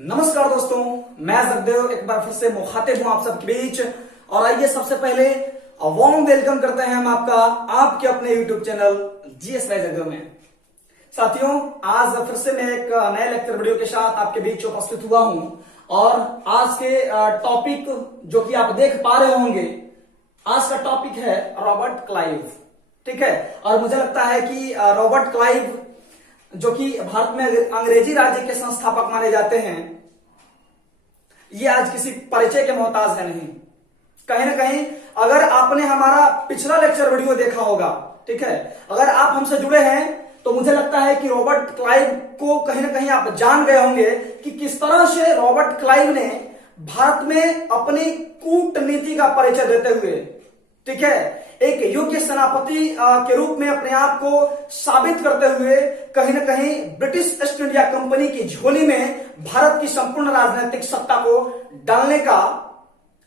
नमस्कार दोस्तों, मैं जगदेव एक बार फिर से मुखातिब हूं आप सबके बीच। और आइए सबसे पहले वार्म वेलकम करते हैं हम आपका आपके अपने YouTube channel GS bye Jagdev में। साथियों, आज फिर से मैं एक नए लेक्चर वीडियो के साथ आपके बीच उपस्थित हुआ हूं और आज के टॉपिक जो कि आप देख पा रहे होंगे, आज का टॉपिक है रॉबर्ट क्लाइव। ठीक है, और मुझे लगता है कि रॉबर्ट क्लाइव जो कि भारत में अंग्रेजी राज्य के संस्थापक माने जाते हैं, ये आज किसी परिचय के मोहताज है नहीं। कहीं ना कहीं अगर आपने हमारा पिछला लेक्चर वीडियो देखा होगा, ठीक है, अगर आप हमसे जुड़े हैं तो मुझे लगता है कि रॉबर्ट क्लाइव को कहीं ना कहीं आप जान गए होंगे कि किस तरह से रॉबर्ट क्लाइव ने भारत में अपनी कूटनीति का परिचय देते हुए, ठीक है, एक योग्य सेनापति के रूप में अपने आप को साबित करते हुए कहीं ना कहीं ब्रिटिश ईस्ट इंडिया कंपनी की झोली में भारत की संपूर्ण राजनीतिक सत्ता को डालने का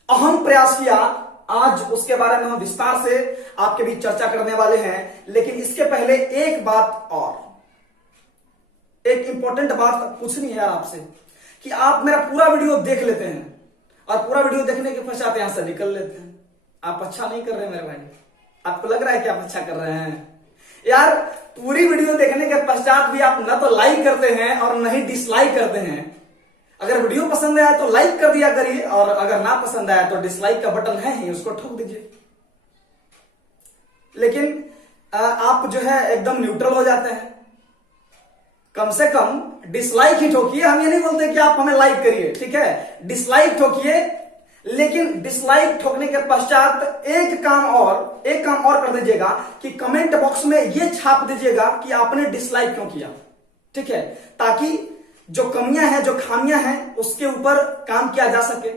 अहम प्रयास किया। आज उसके बारे में हम विस्तार से आपके बीच चर्चा करने वाले हैं, लेकिन इसके पहले एक बात और, एक इंपॉर्टेंट बात पूछनी है यार आपसे कि आप मेरा पूरा वीडियो देख लेते हैं और पूरा वीडियो देखने के पश्चात यहां से निकल लेते हैं। आप अच्छा नहीं कर रहे मेरे भाई, आपको लग रहा है कि आप अच्छा कर रहे हैं यार। पूरी वीडियो देखने के पश्चात भी आप न तो लाइक करते हैं और न ही डिसलाइक करते हैं। अगर वीडियो पसंद आया तो लाइक कर दिया करिए और अगर ना पसंद आया तो डिसलाइक का बटन है ही, उसको ठोक दीजिए। लेकिन आप जो है एकदम न्यूट्रल हो जाते हैं। कम से कम डिसलाइक ही ठोकिए, हम ये नहीं बोलते कि आप हमें लाइक करिए, ठीक है, डिसलाइक ठोकिए। लेकिन डिसलाइक ठोकने के पश्चात एक काम और कर दीजिएगा कि कमेंट बॉक्स में ये छाप दीजिएगा कि आपने डिसलाइक क्यों किया, ठीक है, ताकि जो कमियां हैं, जो खामियां हैं, उसके ऊपर काम किया जा सके।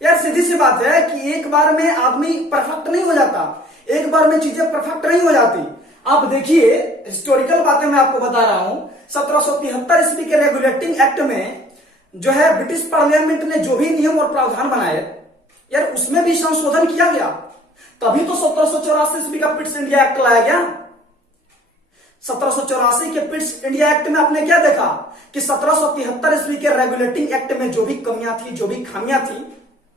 यार सीधी सी बात है कि एक बार में आदमी परफेक्ट नहीं हो जाता, एक बार में चीजें परफेक्ट नहीं हो जाती। आप देखिए, हिस्टोरिकल बातें मैं आपको बता रहा हूं। 1773 ईस्वी के रेगुलेटिंग एक्ट में जो है ब्रिटिश पार्लियामेंट ने जो भी नियम और प्रावधान बनाए, यार उसमें भी संशोधन किया गया। तभी तो 1784 ईस्वी का पिट्स इंडिया एक्ट लाया गया। 1784 के पिट्स इंडिया एक्ट में आपने क्या देखा कि 1773 ईस्वी के रेगुलेटिंग एक्ट में जो भी कमियां थी, जो भी खामियां थी,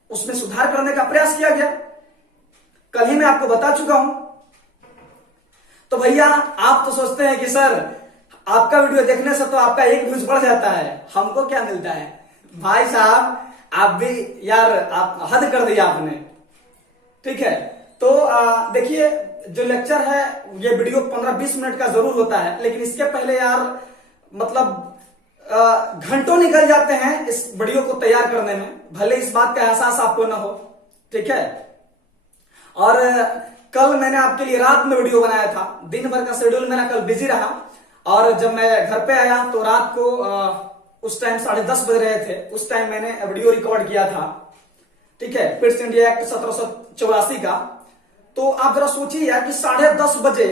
उसमें सुधार करने का प्रयास किया गया। कल ही मैं आपको बता चुका हूं। तो भैया आप तो सोचते हैं कि सर आपका वीडियो देखने से तो आपका एक व्यूज बढ़ जाता है, हमको क्या मिलता है? भाई साहब आप भी यार, आप हद कर दिया आपने, ठीक है। तो देखिए, जो लेक्चर है ये वीडियो 15-20 मिनट का जरूर होता है, लेकिन इसके पहले यार मतलब घंटों निकल जाते हैं इस वीडियो को तैयार करने में, भले इस बात का एहसास आपको ना हो, ठीक है। और कल मैंने आपके लिए रात में वीडियो बनाया था, दिन भर का शेड्यूल मेरा कल बिजी रहा और जब मैं घर पे आया तो रात को उस टाइम 10:30 बज रहे थे। उस टाइम मैंने वीडियो रिकॉर्ड किया था, ठीक है, पिट्स इंडिया एक्ट 1784 का। तो आप जरा सोचिए यार कि 10:30 बजे,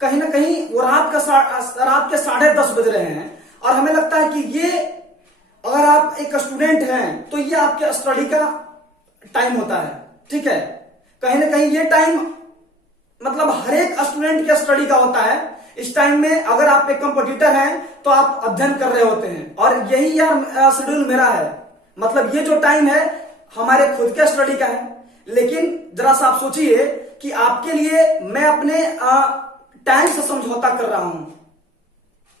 कहीं ना कहीं वो रात के 10:30 बज रहे हैं और हमें लगता है कि ये, अगर आप एक स्टूडेंट हैं तो ये आपके स्टडी का टाइम होता है, ठीक है। कहीं ना कहीं ये टाइम मतलब हर एक स्टूडेंट के स्टडी का होता है। इस टाइम में अगर आप एक कंपटीटर हैं तो आप अध्ययन कर रहे होते हैं और यही यार शेड्यूल मेरा है। मतलब ये जो टाइम है हमारे खुद के स्टडी का है। लेकिन जरा सा आप सोचिए कि आपके लिए मैं अपने टाइम से समझौता कर रहा हूं,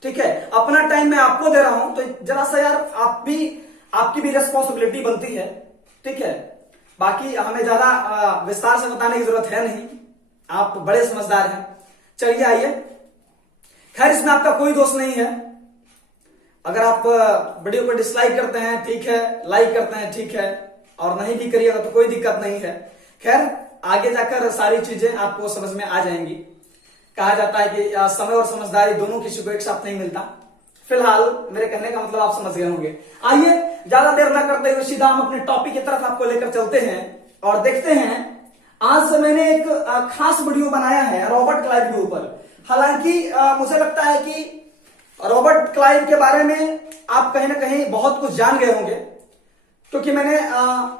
ठीक है, अपना टाइम मैं आपको दे रहा हूं, तो जरा सा यार आपकी भी रिस्पॉन्सिबिलिटी बनती है, ठीक है। बाकी हमें ज्यादा विस्तार से बताने की जरूरत है नहीं, आप बड़े समझदार हैं। चलिए आइए, खैर इसमें आपका कोई दोष नहीं है। अगर आप वीडियो को डिसलाइक करते हैं ठीक है, लाइक करते हैं ठीक है, और नहीं भी करिएगा तो कोई दिक्कत नहीं है। खैर आगे जाकर सारी चीजें आपको समझ में आ जाएंगी। कहा जाता है कि समय और समझदारी दोनों किसी को एक साथ नहीं मिलता। फिलहाल मेरे कहने का मतलब आप समझ गए होंगे। आइए ज्यादा देर ना करते हुए सीधा हम अपने टॉपिक की तरफ आपको लेकर चलते हैं और देखते हैं। आज से मैंने एक खास वीडियो बनाया है रॉबर्ट क्लाइव के ऊपर। हालांकि मुझे लगता है कि रॉबर्ट क्लाइव के बारे में आप कहीं ना कहीं बहुत कुछ जान गए होंगे, क्योंकि मैंने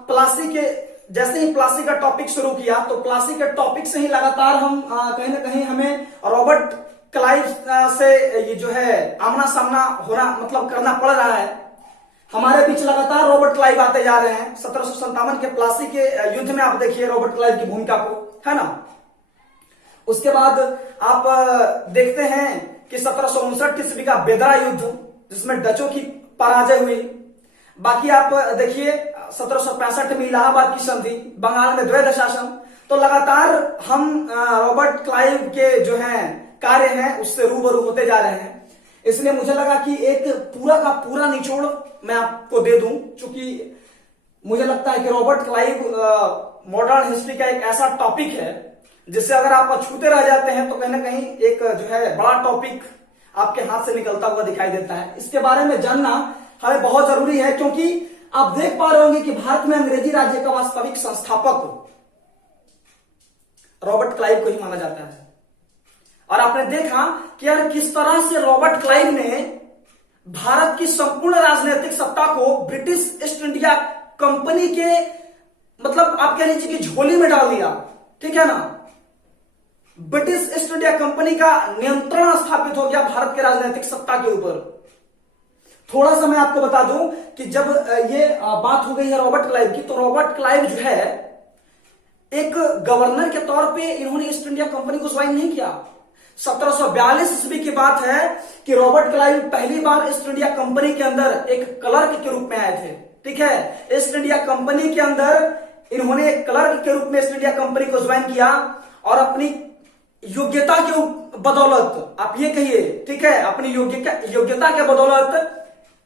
प्लासी के जैसे ही प्लासी का टॉपिक शुरू किया तो प्लासी के टॉपिक से ही लगातार हम कहीं ना कहीं हमें रॉबर्ट क्लाइव से ये जो है आमना सामना होना मतलब करना पड़ रहा है। हमारे बीच लगातार रॉबर्ट क्लाइव आते जा रहे हैं। 1757 के प्लासी के युद्ध में आप देखिए रॉबर्ट क्लाइव की भूमिका को, है ना। उसके बाद आप देखते हैं कि 1759 ईस्वी का बेदरा युद्ध, जिसमें डचों की पराजय हुई। बाकी आप देखिए 1765 में इलाहाबाद की संधि, बंगाल में द्वैध शासन। तो लगातार हम रॉबर्ट क्लाइव के जो हैं कार्य हैं उससे रूबरू होते जा रहे हैं। इसलिए मुझे लगा कि एक पूरा का पूरा निचोड़ मैं आपको दे दूं, क्योंकि मुझे लगता है कि रॉबर्ट क्लाइव मॉडर्न हिस्ट्री का एक ऐसा टॉपिक है जिससे अगर आप अछूते रह जाते हैं तो कहीं ना कहीं एक जो है बड़ा टॉपिक आपके हाथ से निकलता हुआ दिखाई देता है। इसके बारे में जानना हमें बहुत जरूरी है, क्योंकि आप देख पा रहे होंगे कि भारत में अंग्रेजी राज्य का वास्तविक संस्थापक रॉबर्ट क्लाइव को ही माना जाता है। और आपने देखा कि यार किस तरह से रॉबर्ट क्लाइव ने भारत की संपूर्ण राजनीतिक सत्ता को ब्रिटिश ईस्ट इंडिया कंपनी के मतलब आप कह लीजिए कि झोली में डाल दिया, ठीक है ना। ब्रिटिश ईस्ट इंडिया कंपनी का नियंत्रण स्थापित हो गया भारत के राजनीतिक सत्ता के ऊपर। थोड़ा सा मैं आपको बता दूं कि जब ये बात हो गई है रॉबर्ट क्लाइव की, तो रॉबर्ट क्लाइव जो है एक गवर्नर के तौर पे इन्होंने ईस्ट इंडिया कंपनी को ज्वाइन नहीं किया। 1742 ईस्वी की बात है कि रॉबर्ट क्लाइव पहली बार ईस्ट इंडिया कंपनी के अंदर एक क्लर्क के रूप में आए थे, ठीक है। ईस्ट इंडिया कंपनी के अंदर इन्होंने एक क्लर्क के रूप में ईस्ट इंडिया कंपनी को ज्वाइन किया और अपनी योग्यता के बदौलत, आप ये कहिए, ठीक है, अपनी योग्यता के बदौलत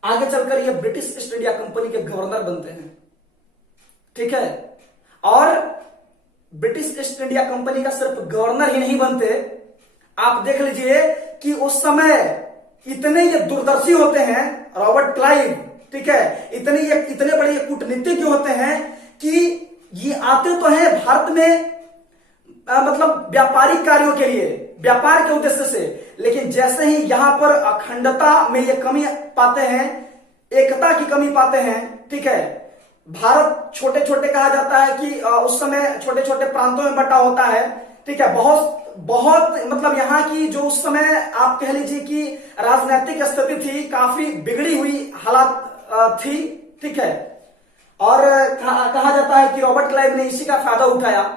आगे चलकर ये ब्रिटिश ईस्ट इंडिया कंपनी के गवर्नर बनते हैं, ठीक है। और ब्रिटिश ईस्ट इंडिया कंपनी का सिर्फ गवर्नर ही नहीं बनते, आप देख लीजिए कि उस समय इतने ये दूरदर्शी होते हैं रॉबर्ट क्लाइव, ठीक है, इतने बड़े ये कूटनीतिज्ञ होते हैं कि ये आते तो हैं भारत में मतलब व्यापारिक कार्यों के लिए, व्यापार के उद्देश्य से, लेकिन जैसे ही यहां पर अखंडता में ये कमी पाते हैं, एकता की कमी पाते हैं, ठीक है। भारत छोटे छोटे कहा जाता है कि उस समय छोटे छोटे प्रांतों में बंटा होता है, ठीक है। बहुत मतलब यहाँ की जो उस समय आप कह लीजिए कि राजनीतिक स्थिति थी, काफी बिगड़ी हुई हालात थी, ठीक है। और कहा जाता है कि रॉबर्ट क्लाइव ने इसी का फायदा उठाया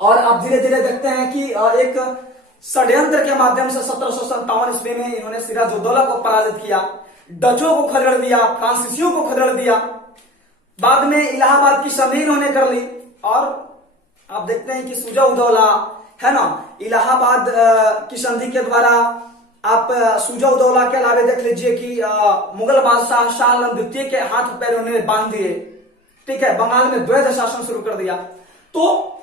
और अब धीरे धीरे देखते हैं कि एक षड्यंत्र के माध्यम से 1757 ईस्वी में इन्होंने सिराजुद्दौला को पराजित किया, डचों को खदेड़ दिया, फ्रांसीसियों को खदेड़ दिया। बाद में इलाहाबाद की संधि इन्होंने कर ली और आप देखते हैं कि सुजा-उदौला, है ना, इलाहाबाद की संधि के द्वारा आप सुजा-उदौला के अलावा देख लीजिए कि मुगल बादशाह शाह आलम द्वितीय के हाथ पैर उन्होंने बांध दिए, ठीक है, बंगाल में द्वैध शासन शुरू कर दिया। तो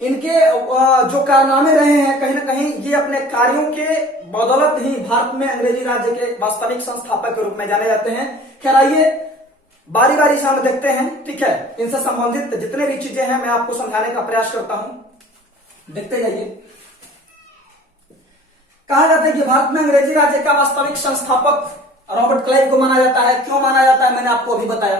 इनके जो कारनामे रहे हैं कहीं ना कहीं ये अपने कार्यों के बदौलत ही भारत में अंग्रेजी राज्य के वास्तविक संस्थापक के रूप में जाने जाते हैं। खैर आइए बारी बारी से हम देखते हैं, ठीक है, इनसे संबंधित जितने भी चीजें हैं मैं आपको समझाने का प्रयास करता हूं, देखते जाइए। कहा जाता है कि भारत में अंग्रेजी राज्य का वास्तविक संस्थापक रॉबर्ट क्लाइव को माना जाता है। क्यों माना जाता है मैंने आपको अभी बताया।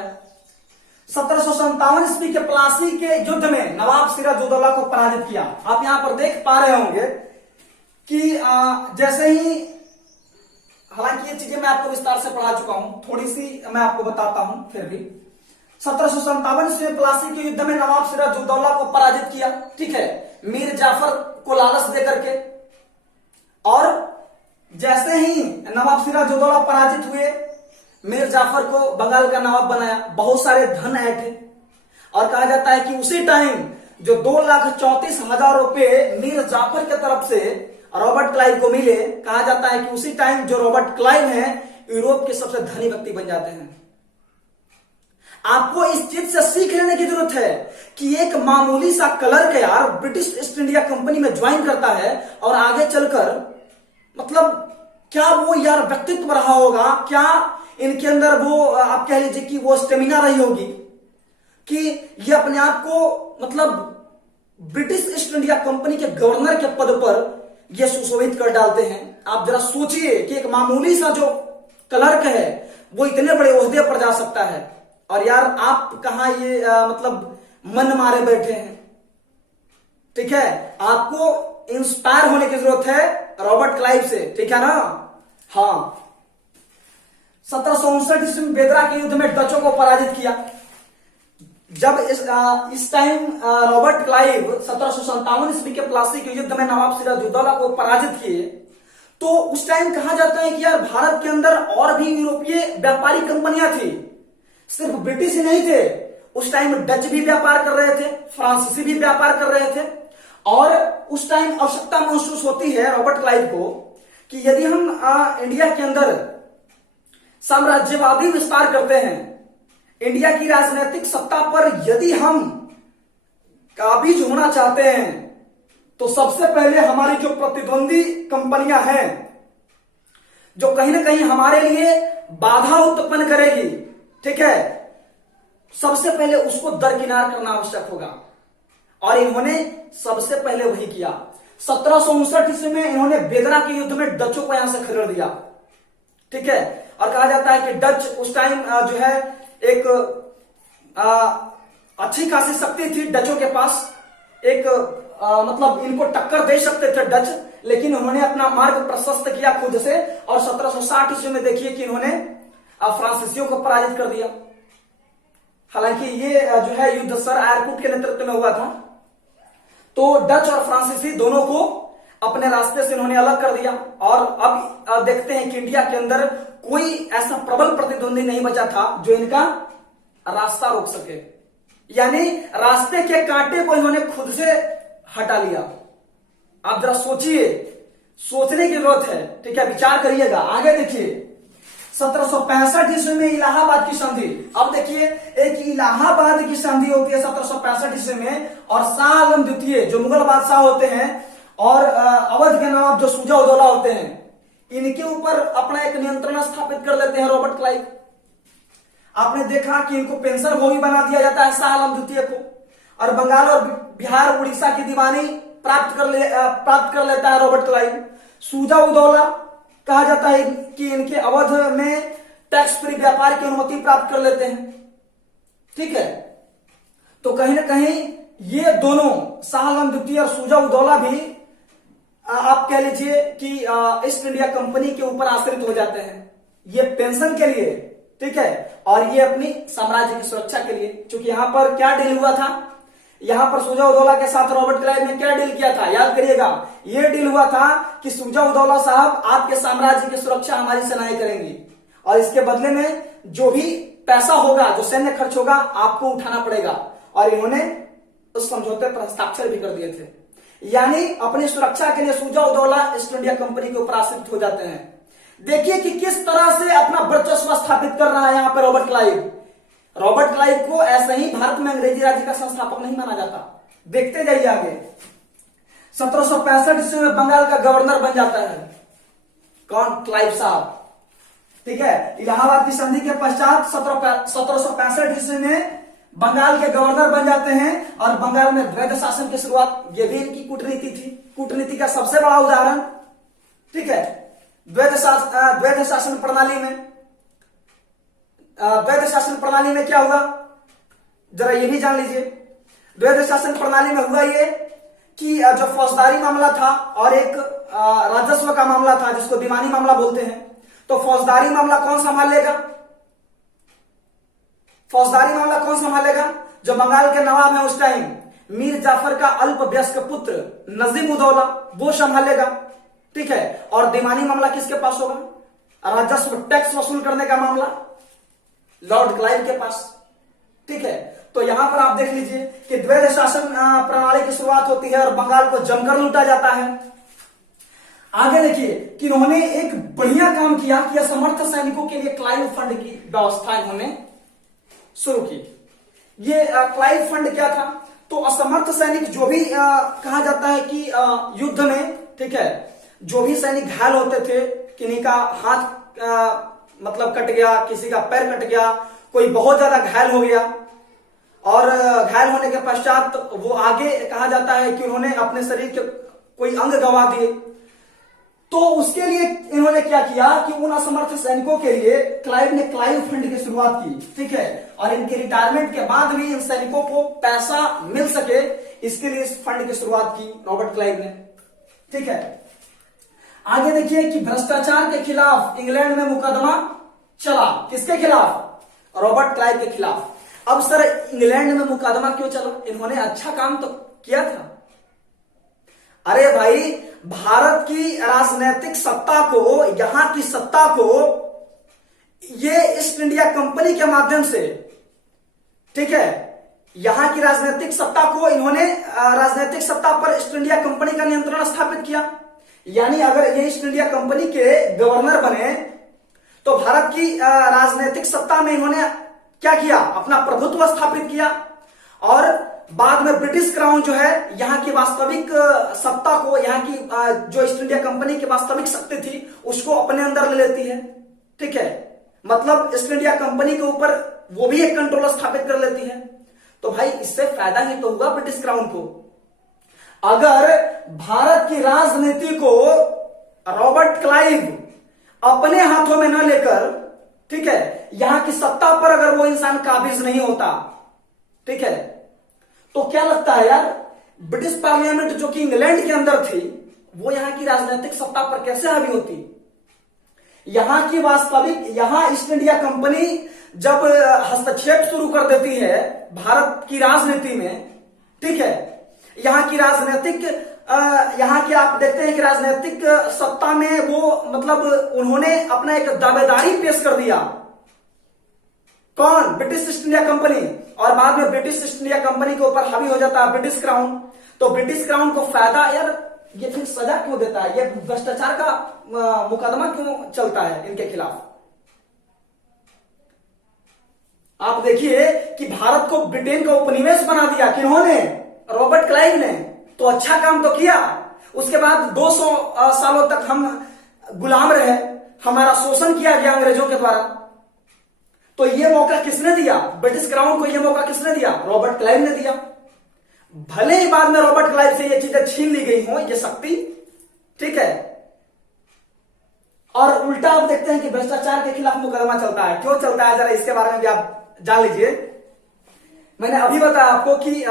1757 ईस्वी के प्लासी के युद्ध में नवाब सिराजुद्दौला को पराजित किया। आप यहां पर देख पा रहे होंगे कि जैसे ही, हालांकि ये चीजें मैं आपको विस्तार से पढ़ा चुका हूं, थोड़ी सी मैं आपको बताता हूं फिर भी। 1757 ईस्वी में प्लासी के युद्ध में नवाब सिराजुद्दौला को पराजित किया, ठीक है, मीर जाफर को लालच देकर के। और जैसे ही नवाब सिराजुद्दौला पराजित हुए, मीर जाफर को बंगाल का नवाब बनाया, बहुत सारे धन आए थे और कहा जाता है कि उसी टाइम जो 2,34,000 रुपए मीर जाफर की तरफ से रॉबर्ट क्लाइव को मिले, कहा जाता है कि उसी टाइम जो रॉबर्ट क्लाइव हैं यूरोप के सबसे धनी व्यक्ति बन जाते हैं। आपको इस चीज से सीख लेने की जरूरत है कि एक मामूली सा क्लर्क यार ब्रिटिश ईस्ट इंडिया कंपनी में ज्वाइन करता है और आगे चलकर मतलब क्या वो यार व्यक्तित्व रहा होगा, क्या इनके अंदर वो आप कह लीजिए कि वो स्टेमिना रही होगी कि ये अपने आप को मतलब ब्रिटिश ईस्ट इंडिया कंपनी के गवर्नर के पद पर ये सुशोभित कर डालते हैं। आप जरा सोचिए कि एक मामूली सा जो क्लर्क है वो इतने बड़े ओहदे पर जा सकता है और यार आप कहां ये मतलब मन मारे बैठे हैं, ठीक है। आपको इंस्पायर होने की जरूरत है रॉबर्ट क्लाइव से, ठीक है ना। हाँ, 1759 ईस्वी में बेदरा के युद्ध में डचों को पराजित किया। जब इस टाइम रॉबर्ट क्लाइव 1757 ईस्वी के प्लासी के युद्ध में नवाब सिराजुद्दौला को पराजित किए, तो उस टाइम कहा जाता है कि यार भारत के अंदर और भी यूरोपीय व्यापारी कंपनियां थी, सिर्फ ब्रिटिश ही नहीं थे। उस टाइम डच भी व्यापार कर रहे थे, फ्रांसीसी भी व्यापार कर रहे थे। और उस टाइम आवश्यकता महसूस होती है रॉबर्ट क्लाइव को कि यदि हम इंडिया के अंदर साम्राज्यवादी विस्तार करते हैं, इंडिया की राजनीतिक सत्ता पर यदि हम काबिज होना चाहते हैं, तो सबसे पहले हमारी जो प्रतिद्वंदी कंपनियां हैं, जो कहीं ना कहीं हमारे लिए बाधा उत्पन्न करेगी, ठीक है, सबसे पहले उसको दरकिनार करना आवश्यक होगा। और इन्होंने सबसे पहले वही किया। 1759 ईस्वी में इन्होंने बेदरा के युद्ध में डचों को यहां से खदेड़ दिया, ठीक है। और कहा जाता है कि डच उस टाइम जो है एक अच्छी खासी शक्ति थी डचों के पास, एक मतलब इनको टक्कर दे सकते थे डच, लेकिन उन्होंने अपना मार्ग प्रशस्त किया खुद से। और 1760 ईस्वी में देखिए कि इन्होंने फ्रांसीसियों को पराजित कर दिया। हालांकि ये जो है युद्ध सर एयरकूट के नेतृत्व में हुआ था। तो डच और फ्रांसीसी दोनों को अपने रास्ते से इन्होंने अलग कर दिया। और अब देखते हैं कि इंडिया के अंदर कोई ऐसा प्रबल प्रतिद्वंदी नहीं बचा था जो इनका रास्ता रोक सके, यानी रास्ते के कांटे को इन्होंने खुद से हटा लिया। आप जरा सोचिए, सोचने की जरूरत है, ठीक है, विचार करिएगा। आगे देखिए 1765 ईस्वी में इलाहाबाद की संधि। अब देखिए एक इलाहाबाद की संधि होती है 1765 ईस्वी में, और शाह आलम द्वितीय जो मुगल बादशाह होते हैं और अवध के नवाब जो शुजा उदौला होते हैं, इनके ऊपर अपना एक नियंत्रण स्थापित कर लेते हैं रॉबर्ट क्लाइव। आपने देखा कि इनको पेंशन भोगी बना दिया जाता है शाह आलम द्वितीय को, और बंगाल और बिहार उड़ीसा की दीवानी प्राप्त कर लेता है रॉबर्ट क्लाइव। शुजा उदौला कहा जाता है कि इनके अवध में टैक्स फ्री व्यापार की अनुमति प्राप्त कर लेते हैं, ठीक है। तो कहीं ना कहीं ये दोनों शाह आलम द्वितीय और शुजा उदौला भी आप कह लीजिए कि ईस्ट इंडिया कंपनी के ऊपर आश्रित हो जाते हैं, ये पेंशन के लिए, ठीक है, और ये अपनी साम्राज्य की सुरक्षा के लिए। क्योंकि यहां पर क्या डील हुआ था, यहां पर शुजा उदौला के साथ रॉबर्ट क्लाइव ने क्या डील किया था, याद करिएगा। यह डील हुआ था कि शुजा उदौला साहब आपके साम्राज्य की सुरक्षा हमारी सेनाएं करेंगी, और इसके बदले में जो भी पैसा होगा, जो सैन्य खर्च होगा, आपको उठाना पड़ेगा। और इन्होंने उस समझौते पर हस्ताक्षर भी कर दिए थे। यानी अपनी सुरक्षा के लिए Shuja Uddaula east India company के ऊपर आश्रित हो जाते हैं। देखिए कि किस तरह से अपना वर्चस्व स्थापित कर रहा है यहां पर रॉबर्ट क्लाइव। रॉबर्ट क्लाइव को ऐसे ही भारत में अंग्रेजी राज्य का संस्थापक नहीं माना जाता। देखते जाइए आगे। 1765 ईस्वी में बंगाल का गवर्नर बन जाता है कौन, क्लाइव साहब, ठीक है। इलाहाबाद की संधि के पश्चात 1765 ईस्वी में बंगाल के गवर्नर बन जाते हैं, और बंगाल में द्वैध शासन की शुरुआत, ये भी इनकी कूटनीति थी, कूटनीति का सबसे बड़ा उदाहरण, ठीक है। द्वैध शासन प्रणाली में क्या हुआ, जरा ये भी जान लीजिए। द्वैध शासन प्रणाली में हुआ ये कि जो फौजदारी मामला था और एक राजस्व का मामला था, जिसको दीवानी मामला बोलते हैं, तो फौजदारी मामला कौन संभालेगा, जो बंगाल के नवाब है उस टाइम मीर जाफर का अल्पवयस्क पुत्र नजीम उदौला, वो संभालेगा, ठीक है। और दीवानी मामला किसके पास होगा, राजस्व टैक्स वसूल करने का मामला लॉर्ड क्लाइव के पास, ठीक है। तो यहां पर आप देख लीजिए कि द्वैध शासन प्रणाली की शुरुआत होती है और बंगाल को जमकर लूटा जाता है। आगे देखिए कि इन्होंने एक बढ़िया काम किया कि असमर्थ सैनिकों के लिए क्लाइव फंड की व्यवस्था इन्होंने शुरू की। ये क्लाइव फंड क्या था, तो असमर्थ सैनिक जो भी कहा जाता है कि युद्ध में, ठीक है, जो भी सैनिक घायल होते थे, किन्हीं का हाथ मतलब कट गया, किसी का पैर कट गया, कोई बहुत ज्यादा घायल हो गया, और घायल होने के पश्चात वो आगे कहा जाता है कि उन्होंने अपने शरीर के कोई अंग गंवा दिए, तो उसके लिए इन्होंने क्या किया कि उन असमर्थ सैनिकों के लिए क्लाइव ने क्लाइव फंड की शुरुआत की, ठीक है। और इनके रिटायरमेंट के बाद भी इन सैनिकों को पैसा मिल सके, इसके लिए इस फंड की शुरुआत की रॉबर्ट क्लाइव ने, ठीक है। आगे देखिए कि भ्रष्टाचार के खिलाफ इंग्लैंड में मुकदमा चला किसके खिलाफ? रॉबर्ट क्लाइव के खिलाफ। अब सर इंग्लैंड में मुकदमा क्यों चला? इन्होंने अच्छा काम तो किया था। अरे भाई, भारत की राजनीतिक सत्ता को, यहां की सत्ता को ये ईस्ट इंडिया कंपनी के माध्यम से, ठीक है, यहां की राजनीतिक सत्ता को इन्होंने, राजनीतिक सत्ता पर ईस्ट इंडिया कंपनी का नियंत्रण स्थापित किया। यानी अगर ये ईस्ट इंडिया कंपनी के गवर्नर बने तो भारत की राजनीतिक सत्ता में इन्होंने क्या किया? अपना प्रभुत्व स्थापित किया। और बाद में ब्रिटिश क्राउन जो है यहाँ की वास्तविक सत्ता को, यहाँ की जो ईस्ट इंडिया कंपनी की वास्तविक शक्ति थी उसको अपने अंदर ले लेती है। ठीक है, मतलब ईस्ट इंडिया कंपनी के ऊपर वो भी एक कंट्रोल स्थापित कर लेती है। तो भाई इससे फायदा ही तो हुआ ब्रिटिश क्राउन को। अगर भारत की राजनीति को रॉबर्ट क्लाइव अपने हाथों में न लेकर, ठीक है, यहां की सत्ता पर अगर वो इंसान काबिज नहीं होता, ठीक है, तो क्या लगता है यार, ब्रिटिश पार्लियामेंट जो कि इंग्लैंड के अंदर थी वो यहां की राजनीतिक सत्ता पर कैसे हावी होती? यहां की वास्तविक, यहां ईस्ट इंडिया कंपनी जब हस्तक्षेप शुरू कर देती है भारत की राजनीति में, ठीक है, यहां की राजनीतिक, यहां की आप देखते हैं कि राजनीतिक सत्ता में वो, मतलब उन्होंने अपना एक दावेदारी पेश कर दिया। कौन? British east India company. और बाद में ब्रिटिश ईस्ट इंडिया कंपनी के ऊपर हावी हो जाता है ब्रिटिश क्राउन। तो ब्रिटिश क्राउन को फायदा, यार ये फिर सजा क्यों देता है? ये भ्रष्टाचार का मुकदमा क्यों चलता है इनके खिलाफ? आप देखिए कि भारत को ब्रिटेन का उपनिवेश बना दिया किन्होंने? रॉबर्ट क्लाइव ने। तो अच्छा काम तो किया। उसके बाद 200 सालों तक हम गुलाम रहे, हमारा शोषण किया गया अंग्रेजों के द्वारा। तो ये मौका किसने दिया? ब्रिटिश क्राउन को ये मौका किसने दिया? रॉबर्ट क्लाइव ने दिया। भले ही बाद में रॉबर्ट क्लाइव से ये चीजें छीन ली गई हो, ये शक्ति, ठीक है। और उल्टा आप देखते हैं कि भ्रष्टाचार के खिलाफ मुकदमा चलता है। क्यों चलता है, जरा इसके बारे में भी आप जान लीजिए। मैंने अभी बताया आपको कि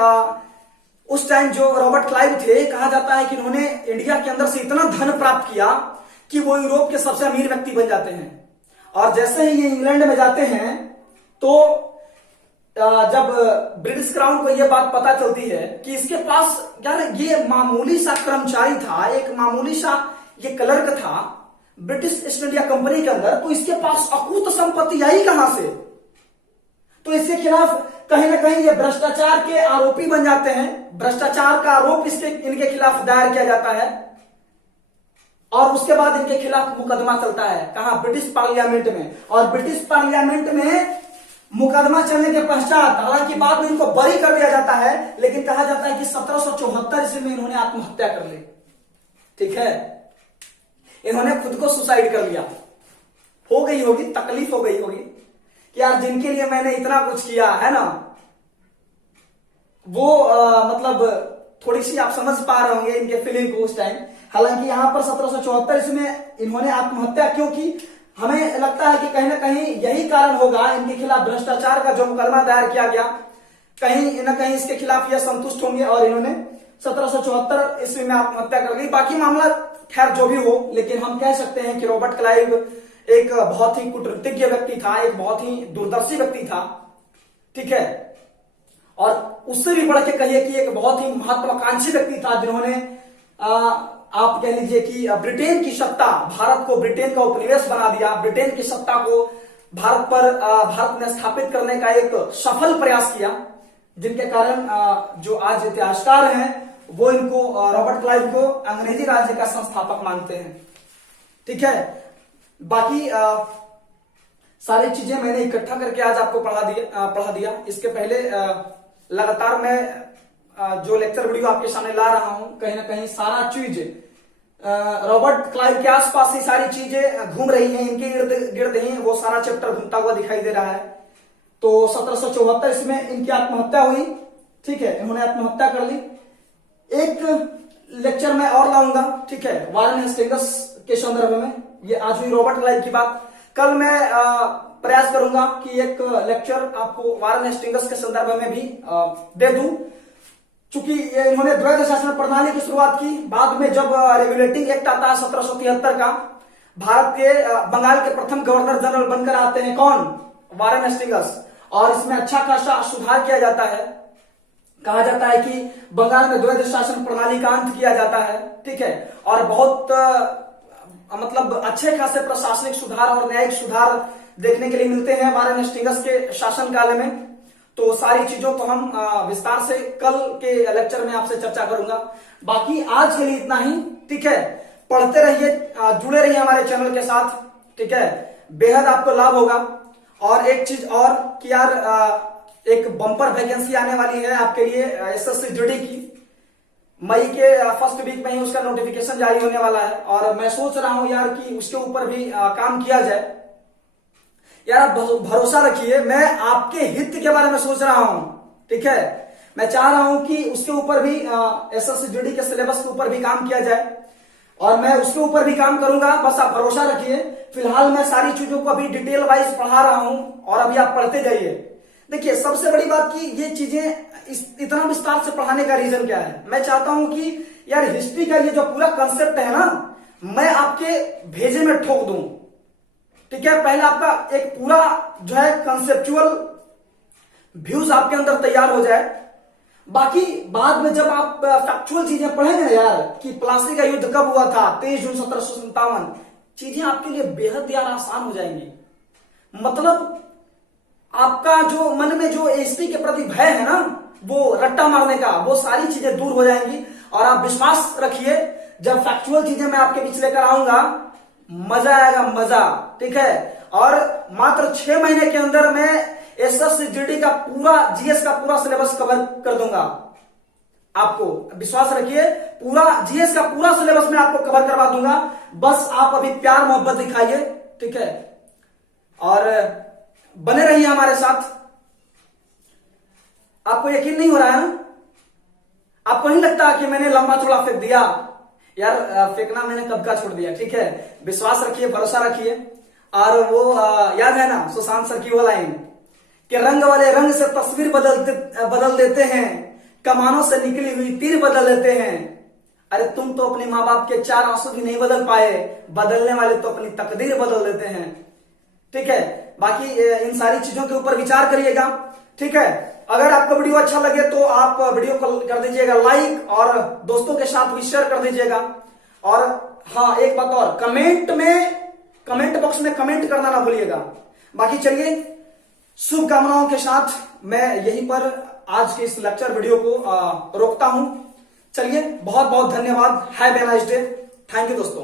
उस टाइम जो रॉबर्ट क्लाइव थे, कहा जाता है कि उन्होंने इंडिया के अंदर से इतना धन प्राप्त किया कि वो यूरोप के सबसे अमीर व्यक्ति बन जाते हैं। और जैसे ही ये इंग्लैंड में जाते हैं तो जब ब्रिटिश क्राउन को ये बात पता चलती है कि इसके पास, यार ये मामूली सा कर्मचारी था, एक मामूली सा ये क्लर्क था ब्रिटिश ईस्ट इंडिया कंपनी के अंदर, तो इसके पास अकूत संपत्ति आई कहां से? तो इसके खिलाफ कहीं ना कहीं ये भ्रष्टाचार के आरोपी बन जाते हैं। भ्रष्टाचार का आरोप इनके खिलाफ दायर किया जाता है और उसके बाद इनके खिलाफ मुकदमा चलता है। कहां? ब्रिटिश पार्लियामेंट में। और ब्रिटिश पार्लियामेंट में मुकदमा चलने के पश्चात, हालांकि बाद में इनको बरी कर दिया जाता है, लेकिन कहा जाता है कि 1774 ईस्वी में इन्होंने आत्महत्या कर ली। ठीक है, इन्होंने खुद को सुसाइड कर लिया। हो गई होगी, तकलीफ हो गई होगी कि यार जिनके लिए मैंने इतना कुछ किया है ना, वो मतलब थोड़ी सी आप समझ पा रहे होंगे इनके फीलिंग को उस टाइम। हालांकि यहां पर 1774 इसमें इन्होंने आत्महत्या क्यों की, हमें लगता है कि कहीं ना कहीं यही कारण होगा इनके खिलाफ भ्रष्टाचार का जो मुकदमा दायर किया गया, कहीं ना कहीं इसके खिलाफ यह संतुष्ट होंगे और इन्होंने 1774 ईस्वी में आत्महत्या कर ली। बाकी मामला खैर जो भी हो, लेकिन हम कह सकते हैं कि रॉबर्ट क्लाइव एक बहुत ही कूटनीतिज्ञ व्यक्ति था, एक बहुत ही दूरदर्शी व्यक्ति था। ठीक है, और उससे भी बढ़ के कहिए कि एक बहुत ही महत्वाकांक्षी व्यक्ति था, जिन्होंने आप कह लीजिए कि ब्रिटेन की सत्ता, भारत को ब्रिटेन का उपनिवेश बना दिया, ब्रिटेन की सत्ता को भारत में स्थापित करने का एक सफल प्रयास किया, जिनके कारण जो आज इतिहासकार हैं वो इनको, रॉबर्ट क्लाइव को अंग्रेजी राज्य का संस्थापक मानते हैं। ठीक है, बाकी सारी चीजें मैंने इकट्ठा करके आज आपको पढ़ा दिया। इसके पहले लगातार मैं जो लेक्चर वीडियो आपके सामने ला रहा हूं, कहीं ना कहीं सारा चीज रॉबर्ट क्लाइव के आसपास ही सारी चीजें घूम रही हैं, इनके इर्द गिर्द ही वो सारा चैप्टर घूमता हुआ दिखाई दे रहा है। तो 1774 इसमें इनकी आत्महत्या हुई। ठीक है, इन्होंने आत्महत्या कर ली। एक लेक्चर मैं और लाऊंगा, ठीक है, वारेन हेस्टिंग्स के संदर्भ में। ये आज हुई रॉबर्ट क्लाइव की बात। कल मैं प्रयास करूंगा कि एक लेक्चर आपको वारेन हेस्टिंग्स के संदर्भ में भी दे दूं, चूंकि इन्होंने द्वैध शासन प्रणाली की शुरुआत की। बाद में जब रेगुलेटिंग एक्ट आता है 1773 का, भारत के बंगाल के प्रथम गवर्नर जनरल बनकर आते हैं कौन? Warren Hastings. और इसमें अच्छा खासा सुधार किया जाता है। कहा जाता है कि बंगाल में द्वैध शासन प्रणाली का अंत किया जाता है, ठीक है। और बहुत मतलब अच्छे खासे प्रशासनिक सुधार और न्यायिक सुधार देखने के लिए मिलते हैं वारेन हेस्टिंग्स के शासनकाल में। तो सारी चीजों को हम विस्तार से कल के लेक्चर में आपसे चर्चा करूंगा। बाकी आज के लिए इतना ही, ठीक है। पढ़ते रहिए, जुड़े रहिए हमारे चैनल के साथ, ठीक है। बेहद आपको लाभ होगा। और एक चीज और कि यार एक बम्पर वैकेंसी आने वाली है आपके लिए एसएससी जीडी की। मई के फर्स्ट वीक में ही उसका नोटिफिकेशन जारी होने वाला है। और मैं सोच रहा हूं यार कि उसके ऊपर भी काम किया जाए। यार आप भरोसा रखिए, मैं आपके हित के बारे में सोच रहा हूं, ठीक है। मैं चाह रहा हूं कि उसके ऊपर भी एसएससी जीडी के सिलेबस के ऊपर भी काम किया जाए और मैं उसके ऊपर भी काम करूंगा। बस आप भरोसा रखिए। फिलहाल मैं सारी चीजों को अभी डिटेल वाइज पढ़ा रहा हूं और अभी आप पढ़ते जाइए। देखिए सबसे बड़ी बात कि ये चीजें इतना विस्तार से पढ़ाने का रीजन क्या है, मैं चाहता हूं कि यार हिस्ट्री का ये जो पूरा कंसेप्ट है ना, मैं आपके भेजे में ठोक दूं, ठीक है। पहले आपका एक पूरा जो है कंसेप्चुअल व्यूज आपके अंदर तैयार हो जाए। बाकी बाद में जब आप फैक्चुअल चीजें पढ़ेंगे ना यार कि प्लासी का युद्ध कब हुआ था, 23 जून 1757, चीजें आपके लिए बेहद यार आसान हो जाएंगी। मतलब आपका जो मन में जो एसटी के प्रति भय है ना, वो रट्टा मारने का, वो सारी चीजें दूर हो जाएंगी। और आप विश्वास रखिए, जब फैक्चुअल चीजें मैं आपके बीच लेकर आऊंगा, मजा आएगा, मजा, ठीक है। और मात्र 6 महीने के अंदर मैं एसएससी जीडी का पूरा जीएस का पूरा सिलेबस कवर कर दूंगा। आपको विश्वास रखिए, पूरा जीएस का पूरा सिलेबस मैं आपको कवर करवा दूंगा। बस आप अभी प्यार मोहब्बत दिखाइए, ठीक है। और बने रहिए हमारे साथ। आपको यकीन नहीं हो रहा है ना? आपको नहीं लगता कि मैंने लंबा थोड़ा फेंक दिया? यार फेंकना मैंने कब का छोड़ दिया, ठीक है। विश्वास रखिए, भरोसा रखिए। और वो याद है ना सुशांत सर की वो लाइन कि रंग वाले रंग से तस्वीर बदल देते हैं, कमानों से निकली हुई तीर बदल देते हैं। अरे तुम तो अपने माँ बाप के 4 आंसू भी नहीं बदल पाए, बदलने वाले तो अपनी तकदीर बदल देते हैं, ठीक है। बाकी इन सारी चीजों के ऊपर विचार करिएगा, ठीक है। अगर आपको वीडियो अच्छा लगे तो आप वीडियो को कर दीजिएगा लाइक और दोस्तों के साथ भी शेयर कर दीजिएगा। और हाँ, एक बात और, कमेंट बॉक्स में कमेंट करना ना भूलिएगा। बाकी चलिए, शुभकामनाओं के साथ मैं यहीं पर आज के इस लेक्चर वीडियो को रोकता हूं। चलिए, बहुत बहुत धन्यवाद। Have a nice day. Thank you दोस्तों।